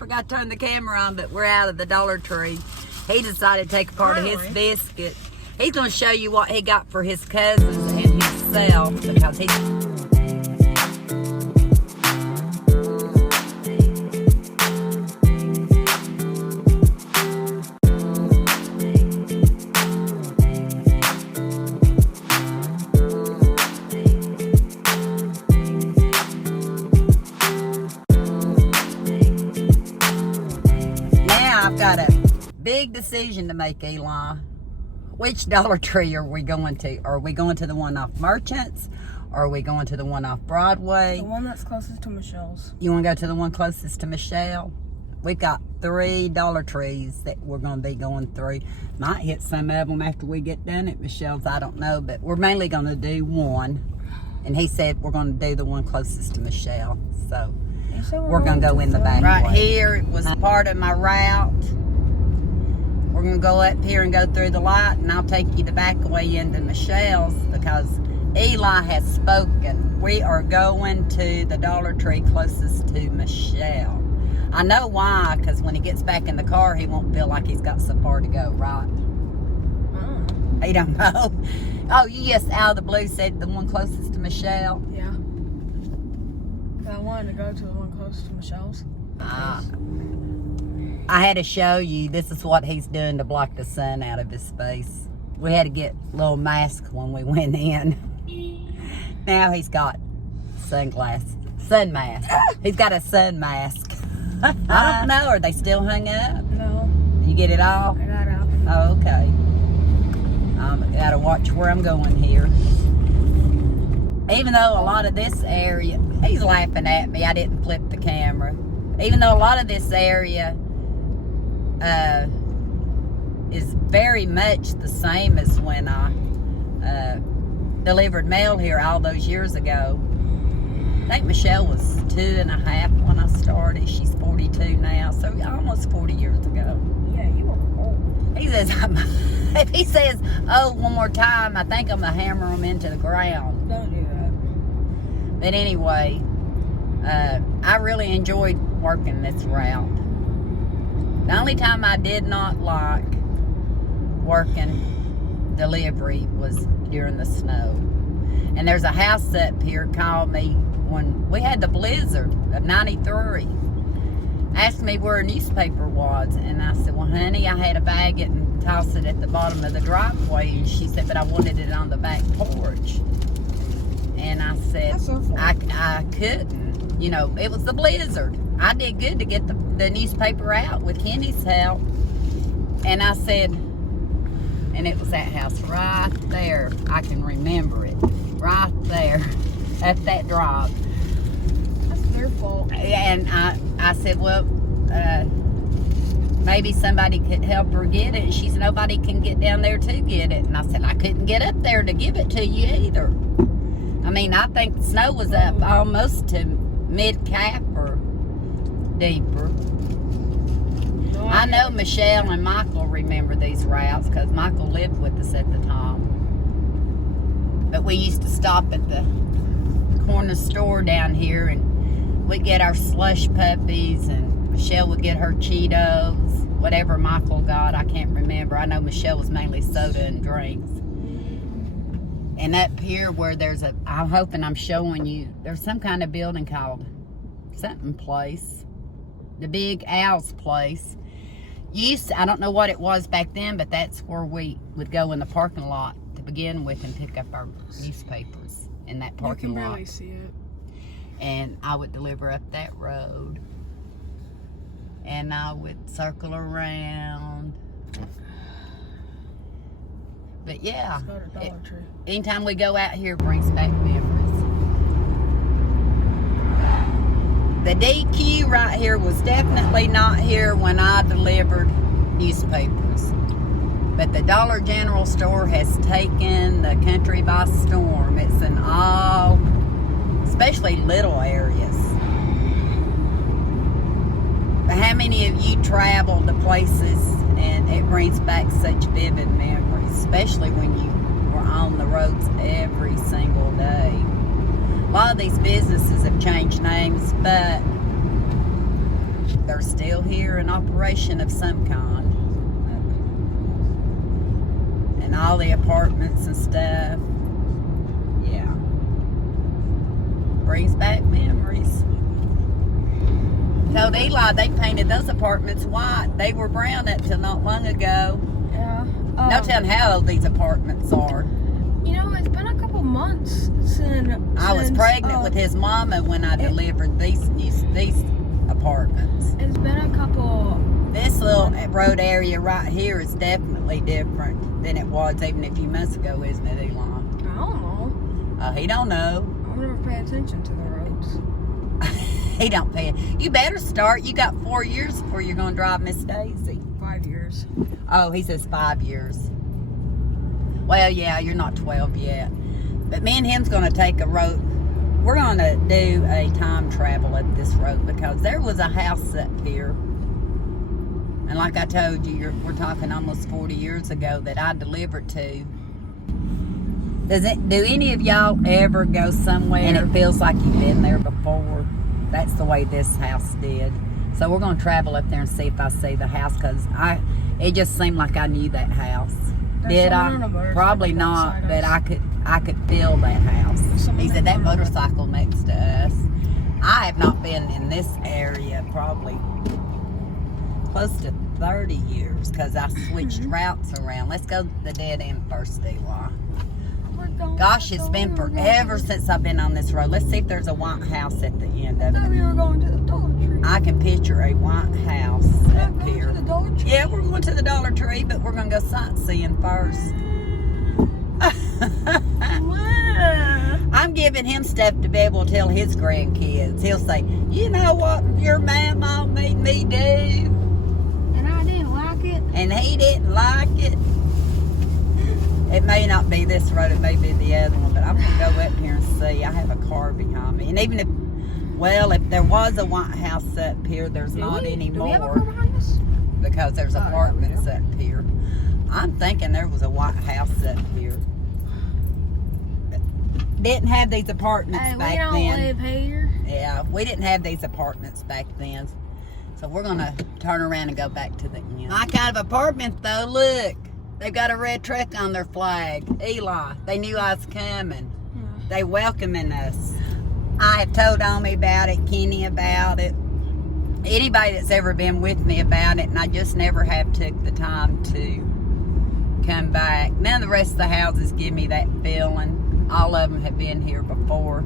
Forgot to turn the camera on, but we're out of the Dollar Tree. He decided to take a part of his biscuit. He's going to show you what he got for his cousins and himself because he... I've got a big decision to make, Eli. Which Dollar Tree are we going to? Are we going to the one off Merchants? Or are we going to the one off Broadway? The one that's closest to Michelle's. You want to go to the one closest to Michelle? We've got 3 Dollar Trees that we're going to be going through. Might hit some of them after we get done at Michelle's. I don't know. But we're mainly going to do one. And he said we're going to do the one closest to Michelle. So... we're going to go in the back. Right here, it was part of my route. We're going to go up here and go through the light, and I'll take you the back way into Michelle's because Eli has spoken. We are going to the Dollar Tree closest to Michelle. I know why, because when he gets back in the car, he won't feel like he's got so far to go, right? He don't know. Oh, you just out of the blue said the one closest to Michelle? Yeah. I wanted to go to the one close to Michelle's. I had to show you, this is what he's doing to block the sun out of his face. We had to get a little mask when we went in. Now he's got sun mask. He's got a sun mask. I don't know, are they still hung up? No. You get it all? I got it off. Oh, okay. Gotta watch where I'm going here. Even though a lot of this area, he's laughing at me, I didn't flip the camera. Even though a lot of this area is very much the same as when I delivered mail here all those years ago. I think Michelle was 2.5 when I started. She's 42 now, so almost 40 years ago. Yeah, you were old. He says, if he says, oh, one more time, I think I'm going to hammer him into the ground. Don't do that. But anyway, I really enjoyed working this route. The only time I did not like working delivery was during the snow. And there's a house up here called me when we had the blizzard of 93. Asked me where a newspaper was. And I said, well, honey, I had to bag it and toss it at the bottom of the driveway. And she said, but I wanted it on the back porch. And I said, so I couldn't. You know, it was the blizzard. I did good to get the newspaper out with Kenny's help. And I said, and it was that house right there. I can remember it. Right there. Up that drive. That's their fault. And I said, well, maybe somebody could help her get it. She said, nobody can get down there to get it. And I said, I couldn't get up there to give it to you either. I mean, I think the snow was up almost to mid-calf or deeper. No, I know Michelle and Michael remember these routes because Michael lived with us at the time. But we used to stop at the corner store down here and we'd get our slush puppies and Michelle would get her Cheetos, whatever Michael got, I can't remember. I know Michelle was mainly soda and drinks. And up here where there's I'm hoping I'm showing you, there's some kind of building called something place. The Big Al's place. I don't know what it was back then, but that's where we would go in the parking lot to begin with and pick up our newspapers in that parking lot. You can barely see it. And I would deliver up that road. And I would circle around. But yeah, Let's go to Dollar Tree. Anytime we go out here, it brings back memories. The DQ right here was definitely not here when I delivered newspapers. But the Dollar General store has taken the country by storm. It's in all, especially little areas. But how many of you travel to places and it brings back such vivid memories, especially when you were on the roads every single day? A lot of these businesses have changed names, but they're still here in operation of some kind. And all the apartments and stuff. Yeah. Brings back memories. Told Eli they painted those apartments white. They were brown up till not long ago. Yeah. No telling how old these apartments are. You know, it's been a couple months since I was pregnant with his mama when I delivered these apartments. It's been a couple. This little road area right here is definitely different than it was even a few months ago, isn't it, Elon? I don't know. He don't know. I never pay attention to the roads. He don't pay it. You better start. You got 4 years before you're going to drive Miss Daisy. 5 years. Oh, he says 5 years. Well, yeah, you're not 12 yet. But me and him's going to take a road. We're going to do a time travel up this road because there was a house up here. And like I told you, we're talking almost 40 years ago that I delivered to. Do any of y'all ever go somewhere and it feels like you've been there before? That's the way this house did. So we're going to travel up there and see if I see the house because it just seemed like I knew that house. Did I? Probably not, but I could feel that house. He said that motorcycle next to us. I have not been in this area probably close to 30 years because I switched routes around. Let's go to the dead end first, Eli. Gosh, it's been forever since I've been on this road. Let's see if there's a white house at the end of it. We were going to the Dollar Tree. I can picture a white house up here. To the Dollar Tree? Yeah, we're going to the Dollar Tree, but we're going to go sightseeing first. I'm giving him stuff to be able to tell his grandkids. He'll say, you know what your mama made me do? And I didn't like it. And he didn't like it. It may not be this road, it may be the other one, but I'm going to go up here and see. I have a car behind me. And even if there was a white house up here, there's not anymore. Do we have a car behind us? Because there's apartments up here. I'm thinking there was a white house up here. Didn't have these apartments back then. We don't live here. Yeah, we didn't have these apartments back then. So we're going to turn around and go back to the end. My kind of apartment though, look. They've got a red truck on their flag. Eli, they knew I was coming. Yeah. They welcoming us. I have told Omi about it, Kenny about it. Anybody that's ever been with me about it, and I just never have took the time to come back. None of the rest of the houses give me that feeling. All of them have been here before.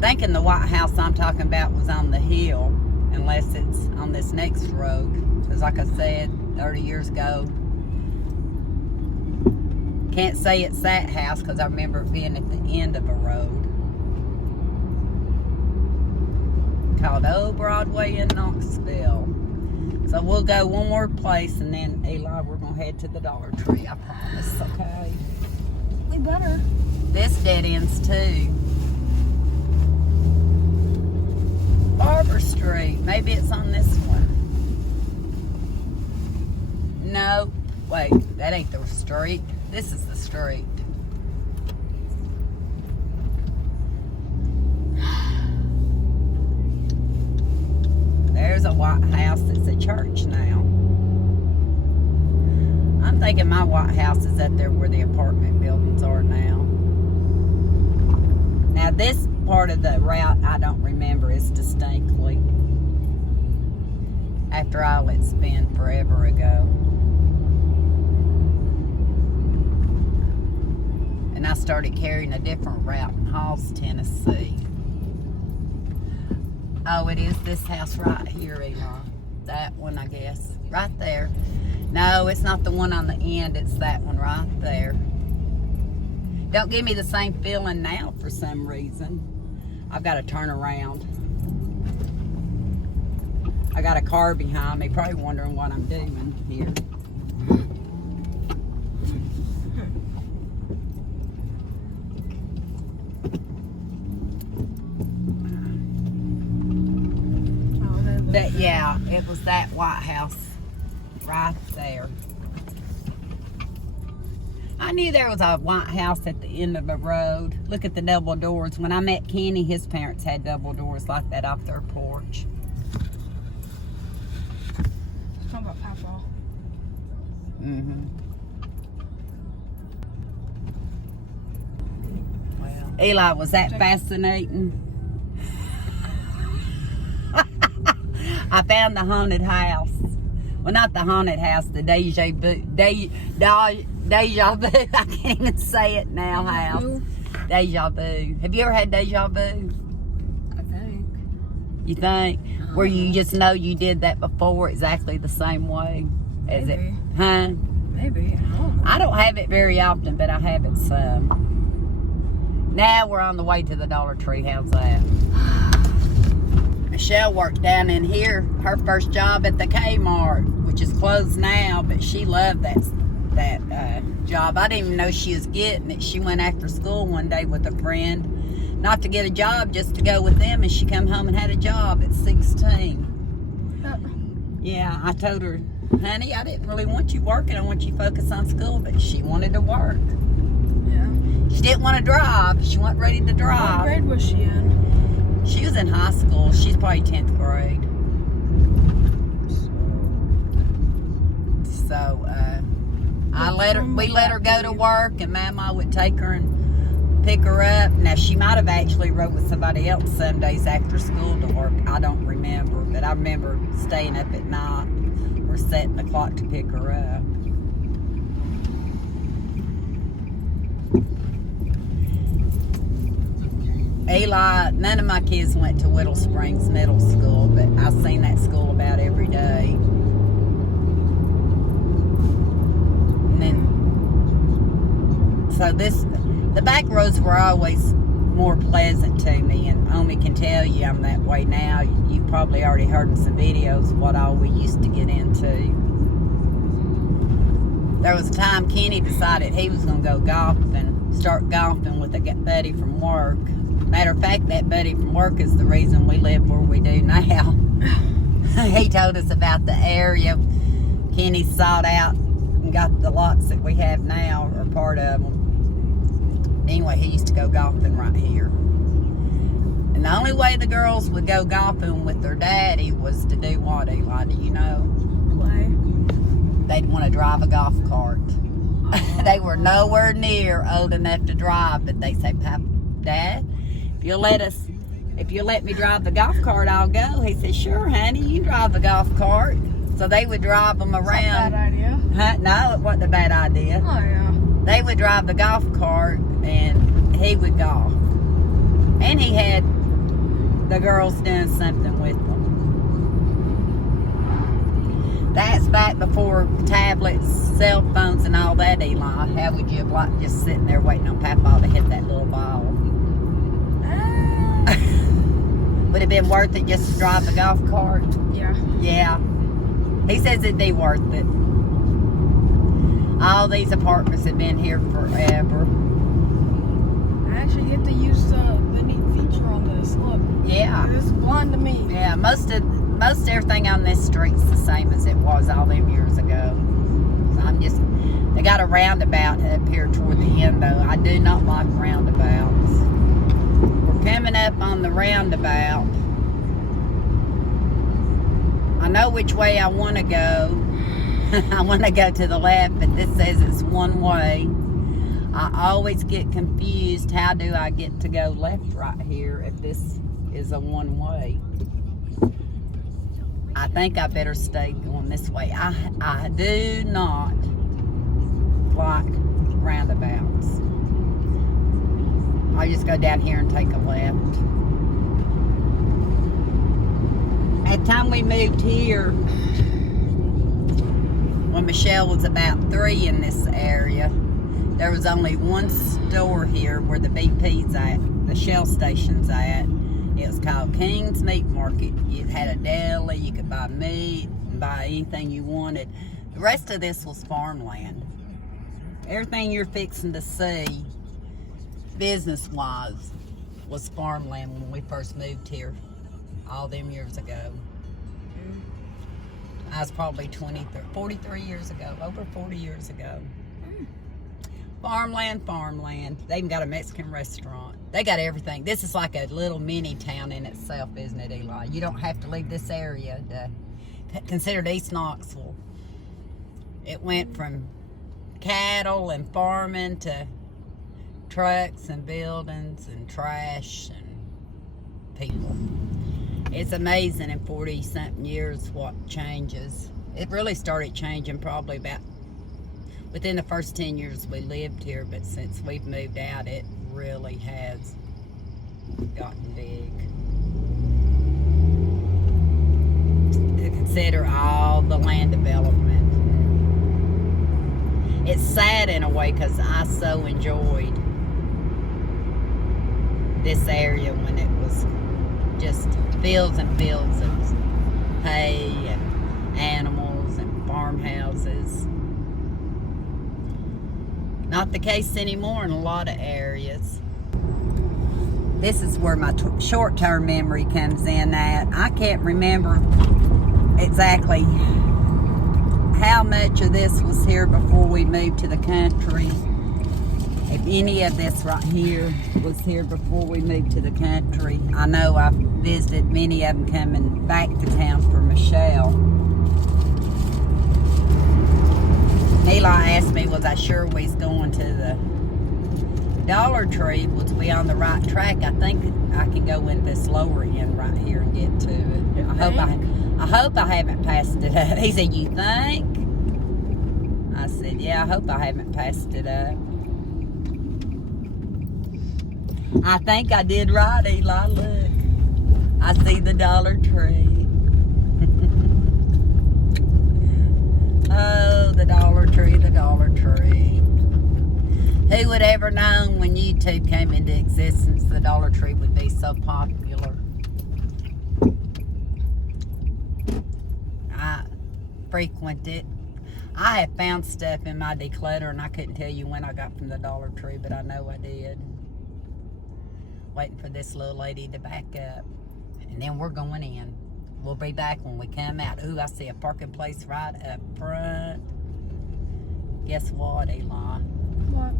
Thinking the white house I'm talking about was on the hill, unless it's on this next road. Because like I said, 30 years ago, can't say it's that house because I remember it being at the end of a road called Old Broadway in Knoxville. So we'll go one more place and then Eli, we're gonna head to the Dollar Tree, I promise, okay? We better. This dead ends too. Barber Street, maybe it's on this one. No, wait, that ain't the street. This is the street. There's a white house that's a church now. I'm thinking my white house is up there where the apartment buildings are now. Now this part of the route I don't remember as distinctly. After all, it's been forever ago. And I started carrying a different route in Halls, Tennessee. Oh, it is this house right here, Eli. That one, I guess. Right there. No, it's not the one on the end. It's that one right there. Don't give me the same feeling now for some reason. I've got to turn around. I got a car behind me, probably wondering what I'm doing here. But yeah, it was that white house right there. I knew there was a white house at the end of the road. Look at the double doors. When I met Kenny, his parents had double doors like that off their porch. Mm-hmm. Well, Eli, was that fascinating? I found the haunted house. Well, not the haunted house, the deja vu. Deja vu. I can't even say it now. House. Deja vu. Have you ever had deja vu? I think. You think? Where you just know you did that before exactly the same way as Maybe. it. Huh? Maybe. I don't know. I don't have it very often, but I have it some. Now we're on the way to the Dollar Tree. How's that? Michelle worked down in here, her first job at the Kmart, which is closed now, but she loved that job. I didn't even know she was getting it. She went after school one day with a friend, not to get a job, just to go with them, and she come home and had a job at 16. Yeah, I told her, honey, I didn't really want you working. I want you to focus on school, but she wanted to work. Yeah. She didn't want to drive. She wasn't ready to drive. What grade was she in? She was in high school. She's probably 10th grade. So, we let her go to work, and Mama would take her and pick her up. Now, she might have actually rode with somebody else some days after school to work. I don't remember, but I remember staying up at night or setting the clock to pick her up. Eli, none of my kids went to Whittle Springs Middle School, but I've seen that school about every day. And then, so the back roads were always more pleasant to me, and Omi can tell you I'm that way now. You've probably already heard in some videos what all we used to get into. There was a time Kenny decided he was going to go golfing, start golfing with a buddy from work. Matter of fact, that buddy from work is the reason we live where we do now. He told us about the area. Kenny sought out and got the lots that we have now, or part of them. Anyway, he used to go golfing right here. And the only way the girls would go golfing with their daddy was to do what, Eli? Do you know? Play. They'd want to drive a golf cart. They were nowhere near old enough to drive, but they say, Dad, if you'll let me drive the golf cart, I'll go. He said, sure, honey, you drive the golf cart. So they would drive them around. That's not a bad idea. Huh? No, it wasn't a bad idea. Oh, yeah. They would drive the golf cart, and he would golf. And he had the girls doing something with them. That's back before tablets, cell phones, and all that, Eli. How would you have liked just sitting there waiting on Papa to hit that little ball? Would it have been worth it just to drive the golf cart? Yeah. Yeah. He says it'd be worth it. All these apartments have been here forever. I actually get to use the neat feature on this. Look. Yeah. It's blind to me. Yeah, most everything on this street's the same as it was all them years ago. So they got a roundabout up here toward the end though. I do not like roundabouts. We're coming up on the roundabout. I know which way I want to go. I want to go to the left, but this says it's one way. I always get confused. How do I get to go left right here if this is a one way? I think I better stay going this way. I do not like roundabouts. I'll just go down here and take a left. At the time we moved here, when Michelle was about 3 in this area, there was only one store here where the BP's at, the Shell station's at. It was called King's Meat Market. It had a deli, you could buy meat and buy anything you wanted. The rest of this was farmland. Everything you're fixing to see, business-wise, was farmland when we first moved here all them years ago. I was probably 43 years ago, over 40 years ago. Farmland. They even got a Mexican restaurant. They got everything. This is like a little mini town in itself, isn't it, Eli? You don't have to leave this area to consider East Knoxville. It went from cattle and farming to trucks and buildings and trash and people. It's amazing in 40-something years what changes. It really started changing probably about within the first 10 years we lived here, but since we've moved out, it really has gotten big. To consider all the land development. It's sad in a way because I so enjoyed this area when it was just fields and fields of hay and animals and farmhouses. Not the case anymore in a lot of areas. This is where my short-term memory comes in at. I can't remember exactly how much of this was here before we moved to the country. If any of this right here was here before we moved to the country. I know I've visited many of them coming back to town for Michelle. Eli asked me, was I sure we was going to the Dollar Tree? Was we on the right track? I think I can go in this lower end right here and get to it. I hope I haven't passed it up. He said, you think? I said, yeah, I hope I haven't passed it up. I think I did right, Eli. Look. I see the Dollar Tree. Oh, the Dollar Tree, the Dollar Tree. Who would ever known when YouTube came into existence the Dollar Tree would be so popular? I frequent it. I have found stuff in my declutter and I couldn't tell you when I got from the Dollar Tree, but I know I did. Waiting for this little lady to back up. And then we're going in. We'll be back when we come out. Ooh, I see a parking place right up front. Guess what, Eli? What?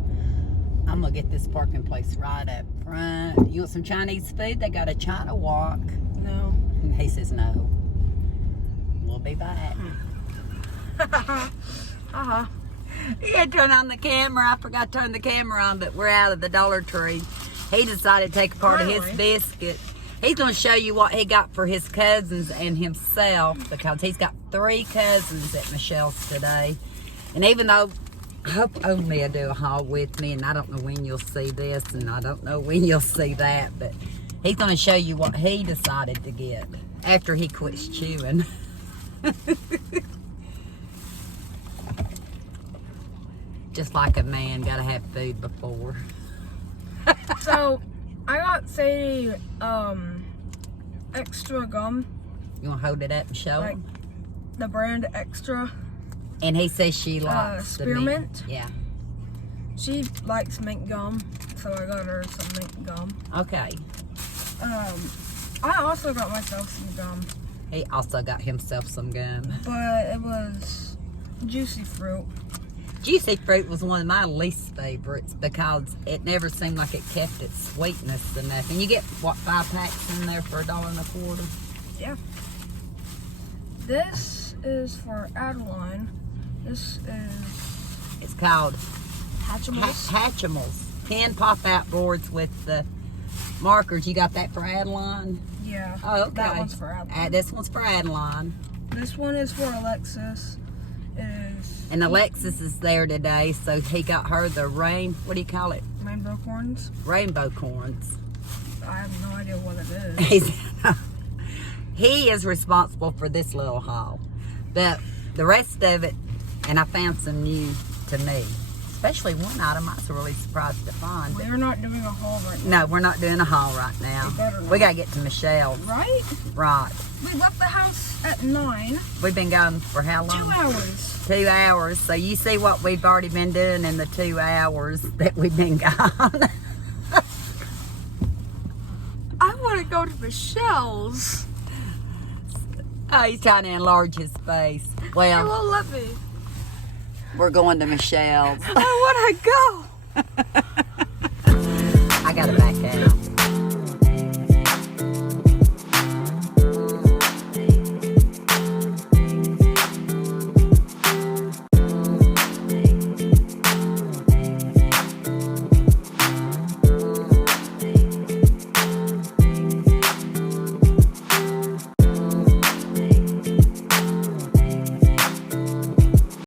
I'm gonna get this parking place right up front. You want some Chinese food? They got a China walk. No. And he says no. We'll be back. He had turned on the camera. I forgot to turn the camera on, but we're out of the Dollar Tree. He decided to take a part of his biscuit. He's going to show you what he got for his cousins and himself, because he's got 3 cousins at Michelle's today. And even though I hope only will do a haul with me, and I don't know when you'll see this, and I don't know when you'll see that, but he's going to show you what he decided to get after he quits chewing. Just like a man, got to have food before. So, I got Sadie extra gum. You want to hold it up and show Like him? the brand Extra. And he says she likes spearmint. the mint. Yeah. She likes mint gum, so I got her some mint gum. Okay. I also got myself some gum, He also got himself some gum. but it was juicy fruit. Juicy fruit was one of my least favorites because it never seemed like it kept its sweetness enough. And you get, what, 5 packs in there for $1.25? Yeah. This is for Adeline. This is It's called Hatchimals. Hatchimals. 10 pop-out boards with the markers. You got that for Adeline? Yeah. Oh, okay. That one's for Adeline. This one's for Adeline. This one is for Alexis. It is And Alexis is there today, so he got her the what do you call it? rainbow corns. Rainbow corns. I have no idea what it is. He is responsible for this little haul. But the rest of it, and I found some new to me. Especially one item I was really surprised to find. We're not doing a haul right now. No, we're not doing a haul right now. We better not. We gotta get to Michelle's. Right? Right. We left the house at 9. We've been gone for how 2 long? hours. 2 hours. So you see what we've already been doing in the 2 hours that we've been gone. I want to go to Michelle's. Oh, he's trying to enlarge his space. They Well, won't let me. we're going to Michelle's. I want to go. I gotta back out.